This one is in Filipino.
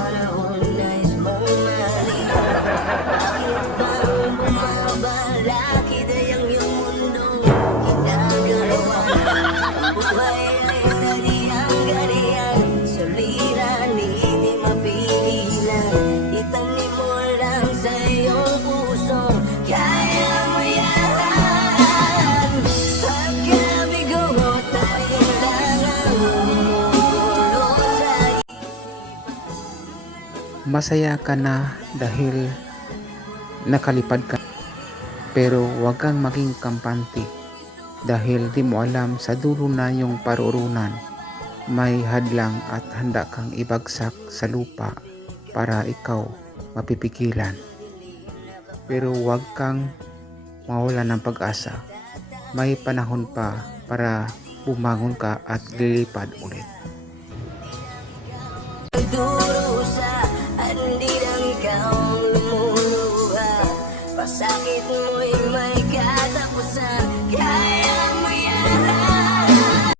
panahon nais mong malihan. Bakit bang bumabala? Kidayang iyong mundo ginagalawan. Ang buhay ay sadyang ganyan, suliran hindi mapigilan. Itanim mo lang sa iyong puso, kaya mo yan. Pagkabigo mo tayo lang ang umuulo sa Masaya ka na dahil nakalipad ka, pero huwag kang maging kampante dahil di mo alam sa dulo na yung parurungan. May hadlang at handa kang ibagsak sa lupa para ikaw mapipigilan. Pero huwag kang mawala ng pag-asa. May panahon pa para bumangon ka at lilipad ulit. durusa, hindi lang ikaw ang lumuluha. Pasakit mo'y